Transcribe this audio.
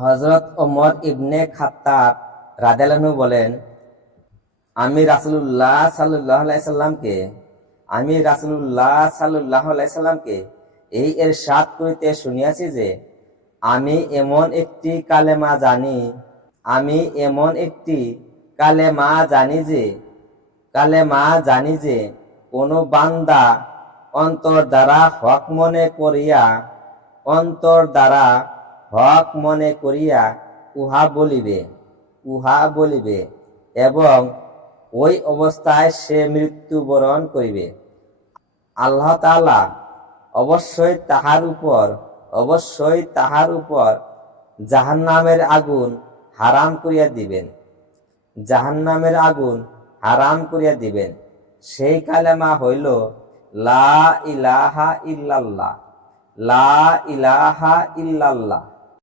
হযরত ওমর ইবনে খাত্তাব রাদিয়াল্লাহু আনহু বলেন, আমি রাসূলুল্লাহ সাল্লাল্লাহু আলাইহি সাল্লামকে এই ইরশাদ করিতে শুনিয়াছি যে, আমি এমন একটি কালেমা জানি যে কোন বান্দা অন্তর দ্বারা হক মনে করিয়া উহা বলিবে এবং ওই অবস্থায় সে মৃত্যুবরণ করিবে। আল্লাহ তাআলা অবশ্যই তাহার উপর জাহান্নামের আগুন হারাম করিয়া দিবেন। সেই কালেমা হইল লা ইলাহা ইল্লাল্লাহ।